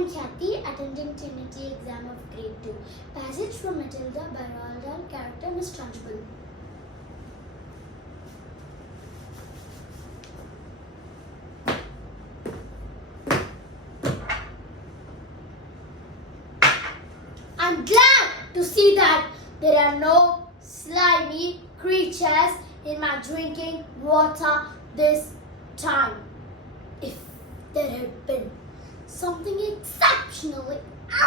am Kathy, attending Trinity exam of grade 2. Passage from Matilda by Roald Dahl, character Miss Trunchbull. I'm glad to see that there are no slimy creatures in my drinking water this time. If there had been, something exceptionally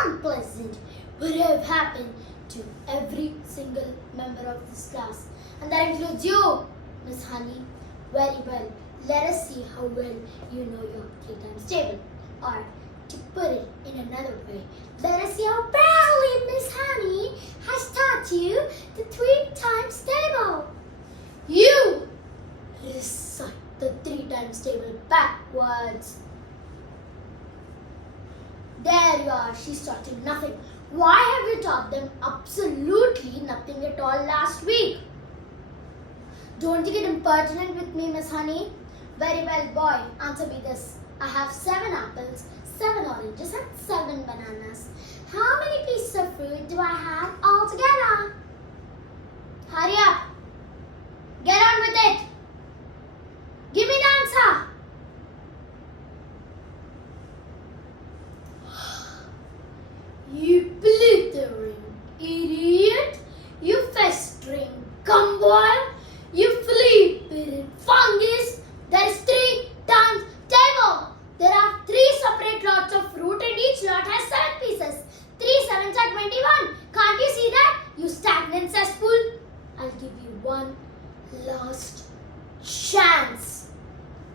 unpleasant would have happened to every single member of this class. And that includes you, Miss Honey. Very well. Let us see how well you know your 3 times table. Or, to put it in another way, let us see how badly Miss Honey has taught you the 3 times table. You recite the 3 times table backwards. There you are, she's taught you nothing. Why have you taught them absolutely nothing at all last week? Don't you get impertinent with me, Miss Honey? Very well, boy, answer me this. I have 7 apples, 7 oranges and 7 bananas. How many pieces of fruit do I have altogether? Hurry up. Get on with it. Give me the answer. You blithering idiot. You festering gumboil. You flea-bitten fungus. There is 3 times table. There are 3 separate lots of fruit and each lot has 7 pieces. 3 sevens are 21. Can't you see that? You stagnant cesspool. I'll give you one last chance.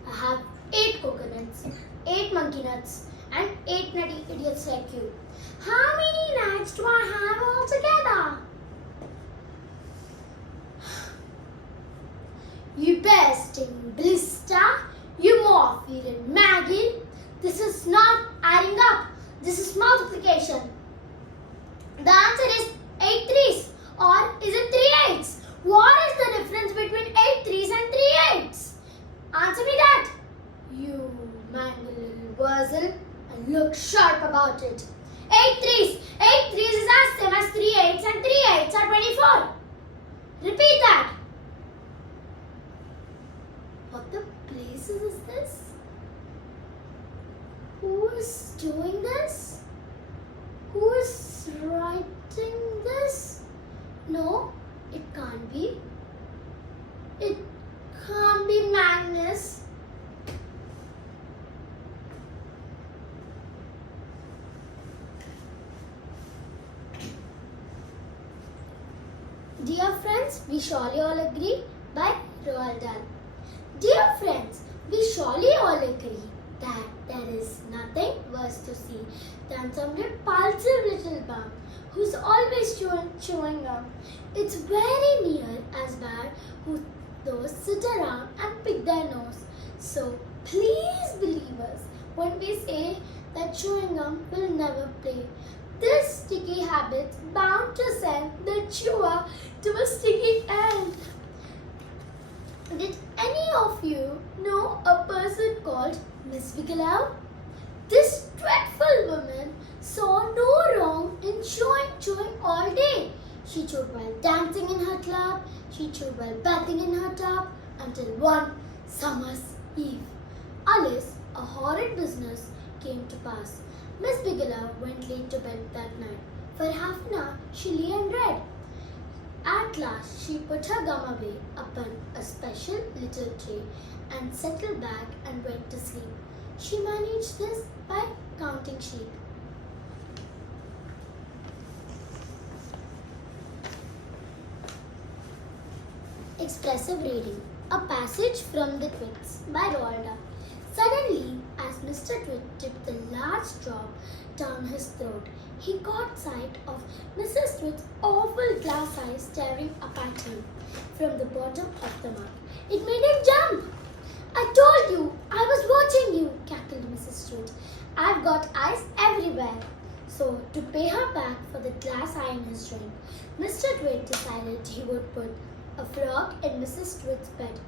I have 8 coconuts, 8 monkey nuts and 8 nutty idiots like you. How many nuts do I have altogether? You bursting blister, you morph-eating maggot. This is not adding up. This is multiplication. The answer is 8 threes, or is it 3 eights? What is the difference between 8 threes and 3 eights? Answer me that. You mangle little wuzzle and look sharp about it. 8 threes. 8 threes is as same as 3 eights and 3 eights are 24. Repeat that. What the blazes is this? Who is doing this? Who is writing this? No, it can't be. It can't be Magnus. Dear friends, we surely all agree by Roald Dahl. Dear friends, we surely all agree that there is nothing worse to see than some repulsive little bum who's always chewing gum. It's very near as bad who those sit around and pick their nose. So please believe us when we say that chewing gum will never play. This sticky habit's bound to send the chewer to a sticky end. Did any of you know a person called Miss Biga? This dreadful woman saw no wrong in chewing all day. She chewed while dancing in her club. She chewed while bathing in her tub until one summer's eve. Alice, a horrid business came to pass. Miss Biga went late to bed that night. For half an hour she lay and read. At last she put her gum away upon a special little tray and settled back and went to sleep. She managed this by counting sheep. Expressive Reading, a passage from the Twits by Roald Dahl. Suddenly, as Mr. Twit tipped the large drop down his throat, he caught sight of Mrs. Twit's awful glass eyes staring up at him from the bottom of the mug. It made him jump. I told you, I was watching you, cackled Mrs. Twit. I've got eyes everywhere. So, to pay her back for the glass eye in his drink, Mr. Twit decided he would put a frog in Mrs. Twit's bed.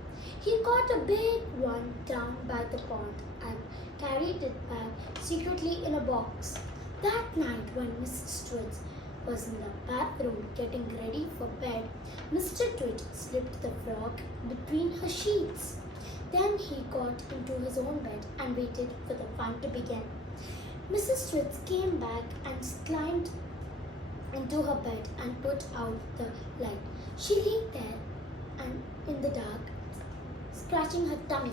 He caught a big one down by the pond and carried it back secretly in a box. That night, when Mrs. Twit was in the bathroom getting ready for bed, Mr. Twit slipped the frog between her sheets. Then he got into his own bed and waited for the fun to begin. Mrs. Twit came back and climbed into her bed and put out the light. She lay there and in the dark, scratching her tummy.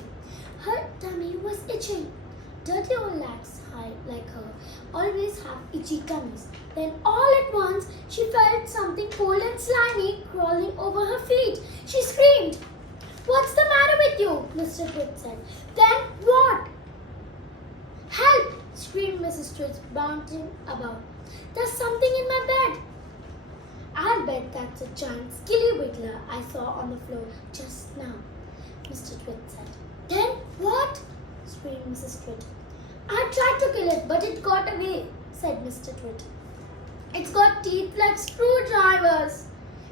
Her tummy was itching. Dirty old lags like her always have itchy tummies. Then all at once she felt something cold and slimy crawling over her feet. She screamed. "What's the matter with you?" Mr. Twit said. "Then what?" "Help!" screamed Mrs. Twit, bouncing about. "There's something in my bed." "I'll bet that's a giant skilly wiggler I saw on the floor just now," Mr. Twit said. "Then what?" screamed Mrs. Twit. "I tried to kill it, but it got away," said Mr. Twit. "It's got teeth like screwdrivers."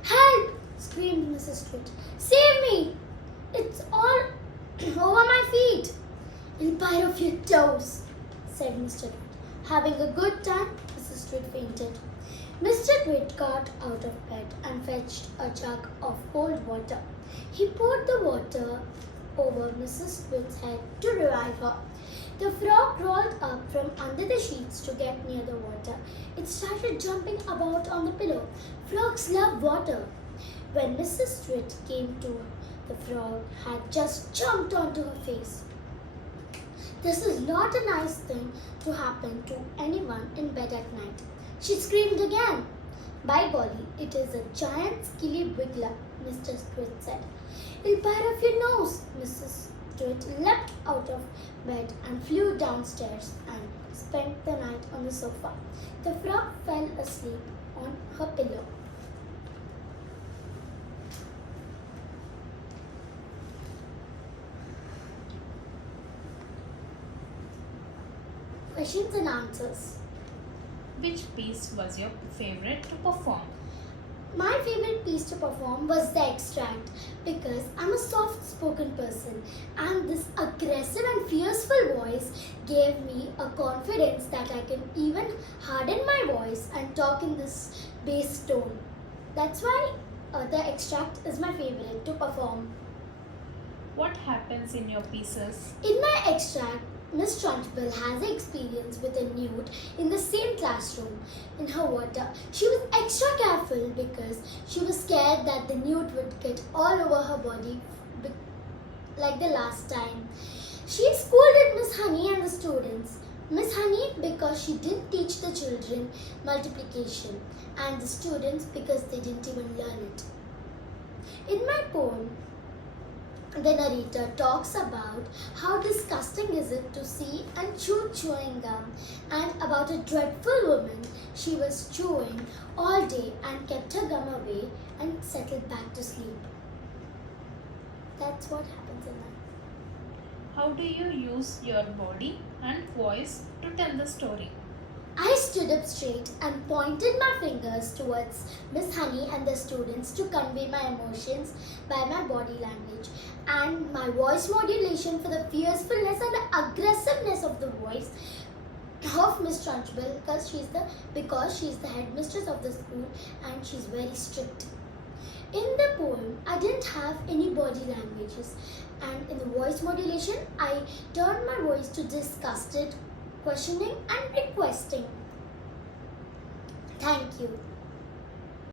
"Help!" screamed Mrs. Twit. "Save me! It's all over my feet." "I'll bite off your toes," said Mr. Twit. Having a good time, Mrs. Twit fainted. Mr. Twit got out of bed and fetched a jug of cold water. He poured the water over Mrs. Twit's head to revive her. The frog crawled up from under the sheets to get near the water. It started jumping about on the pillow. Frogs love water. When Mrs. Twit came to, the frog had just jumped onto her face. This is not a nice thing to happen to anyone in bed at night. She screamed again. "By golly, it is a giant skilly wiggler," Mr. Twit said. "I'll bite off your nose." Mrs. Twit leapt out of bed and flew downstairs and spent the night on the sofa. The frog fell asleep on her pillow. Questions and answers. Which piece was your favorite to perform? My favorite piece to perform was the extract because I'm a soft-spoken person and this aggressive and fearful voice gave me a confidence that I can even harden my voice and talk in this bass tone. That's why the extract is my favorite to perform. What happens in your pieces? In my extract, Miss Trunchbull has experience with a newt in the same classroom. In her water, she was extra careful because she was scared that the newt would get all over her body like the last time. She scolded Miss Honey and the students. Miss Honey because she didn't teach the children multiplication and the students because they didn't even learn it. In my poem, the narrator talks about how disgusting is it to see and chew chewing gum and about a dreadful woman. She was chewing all day and kept her gum away and settled back to sleep. That's what happens in that. How do you use your body and voice to tell the story? I stood up straight and pointed my fingers towards Miss Honey and the students to convey my emotions by my body language and my voice modulation for the fiercefulness and the aggressiveness of the voice of Miss Trunchbull because she's the headmistress of the school and she's very strict. In the poem, I didn't have any body languages and in the voice modulation, I turned my voice to disgusted, questioning and requesting. Thank you.